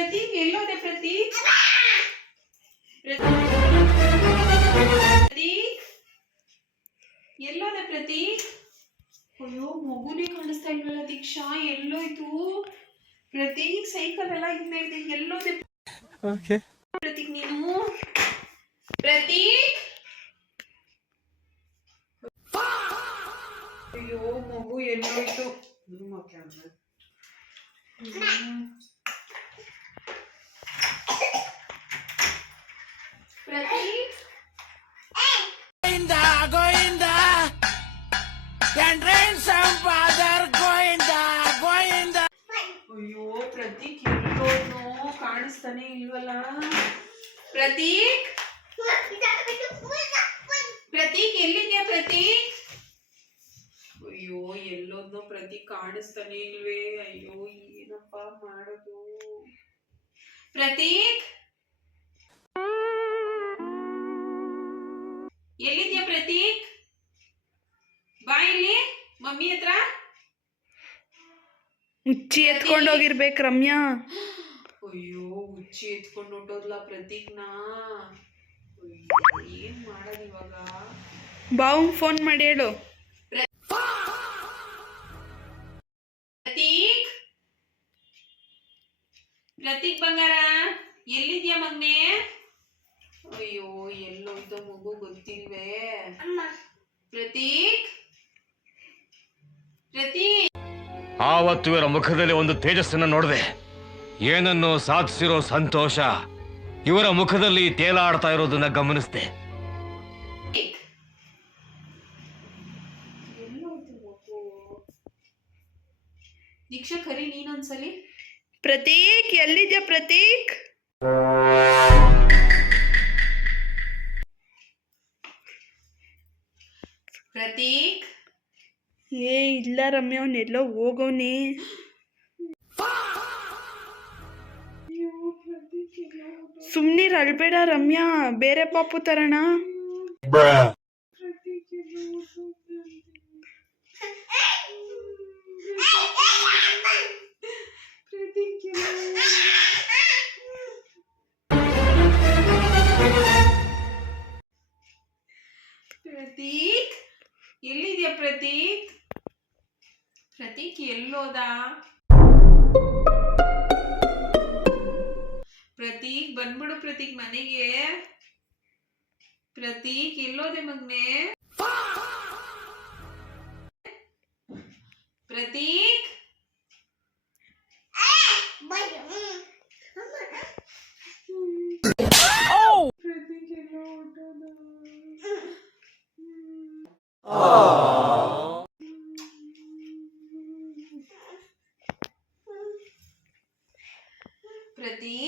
ಪ್ರತೀಕ್ ಎಲ್ಲೋದೆ ಪ್ರತೀಕ್? ಪ್ರತೀಕ್ ಎಲ್ಲೋದೆ ಪ್ರತೀಕ್? ಅಯ್ಯೋ ಮಗುನೇ ಕಾಣಿಸ್ತಾ ಇಲ್ವಲ್ಲ ದೀಕ್ಷಾ, ಎಲ್ಲೋಯ್ತು ಪ್ರತೀಕ್? ಸೈಕಲ್ ಎಲ್ಲ ಹಿಂದೆ ಇದೆ, ಎಲ್ಲೋದೆ ಪ್ರತೀಕ್ ನೀನು? ಪ್ರತೀಕ್ ಅಯ್ಯೋ ಮಗು ಎಲ್ಲೋಯ್ತು? Prateek Goinda, can rain some father Goinda. ಅಯ್ಯೋ ಪ್ರತೀಕ್ ಎಲ್ಲೋದ್ನೋ, ಕಾಣಿಸ್ತಾನೆ ಇಲ್ವಲ್ಲ ಪ್ರತೀಕ್? ಪ್ರತೀಕ್ ಎಲ್ಲಿದ್ಯಾ ಪ್ರತೀಕ್? ಅಯ್ಯೋ ಎಲ್ಲೋದ್ನೋ ಪ್ರತೀಕ್, ಕಾಣಿಸ್ತಾನೆ ಇಲ್ವೇ? ಅಯ್ಯೋ ಏನಪ್ಪ ಮಾಡೋದು? ಪ್ರತೀಕ್ ಎಲ್ಲಿದ್ಯಾ ಪ್ರತೀಕ್? ಬಾ ಇಲ್ಲಿ ಮಮ್ಮಿ ಹತ್ರ. ಹುಚ್ಚಿ ಎತ್ಕೊಂಡೋಗಿರ್ಬೇಕು ರಮ್ಯಾ. ಅಯ್ಯೋ ಹುಚ್ಚಿ ಎತ್ಕೊಂಡು ಹೊಟ್ಟೋದ್ಲ ಪ್ರತೀಕ್ನ. ಏನ್ ಮಾಡೋದು ಇವಾಗ? ಬಾವು ಫೋನ್ ಮಾಡಿ ಹೇಳು. ಪ್ರತೀಕ್ ಪ್ರತೀಕ್ ಬಂಗಾರ ಎಲ್ಲಿದ್ಯಾ ಮಗ್ನೆ? ಅಯ್ಯೋ ಎಲ್ಲೋಯ್ತೋ ಮಗು ಗೊತ್ತಿಲ್ವೇ? ಪ್ರತೀಕ್ ಪ್ರತೀಕ್ ಆವತ್ತು ಇವರ ಮುಖದಲ್ಲಿ ಒಂದು ತೇಜಸ್ಸನ್ನು ನೋಡಿದೆ. ಏನನ್ನು ಸಾಧಿಸಿರೋ ಸಂತೋಷ ಇವರ ಮುಖದಲ್ಲಿ ತೇಲಾಡ್ತಾ ಇರೋದನ್ನ ಗಮನಿಸಿದೆ. ದೀಕ್ಷಾ ಕರಿ ನೀನೊಂದ್ಸಲಿ. ಪ್ರತೀಕ್ ಎಲ್ಲಿದ್ಯಾ ಪ್ರತೀಕ್? ಪ್ರತೀಕ್ ಏ ಇಲ್ಲ ರಮ್ಯಾ, ಅವನೆಲ್ಲೋ ಹೋಗೋನೆ. ಸುಮ್ನೀರ್ ಅಳ್ಬೇಡ ರಮ್ಯಾ, ಬೇರೆ ಪಾಪು ತರಣ. ಪ್ರತೀಕ್ ಎಲ್ಲಿದ್ಯಾ ಪ್ರತೀಕ್? ಪ್ರತೀಕ್ ಎಲ್ಲೋದ? ಪ್ರತೀಕ್ ಬಂದ್ಬಿಡು ಪ್ರತೀಕ್ ಮನೆಗೆ. ಪ್ರತೀಕ್ ಎಲ್ಲೋದೆ ಮಗ್ನೆ? ಪ್ರತೀಕ್ ಪ್ರತೀಕ್ ಎಲ್ಲೋ ಹೊರಟೋದ? ಪ್ರತೀಕ್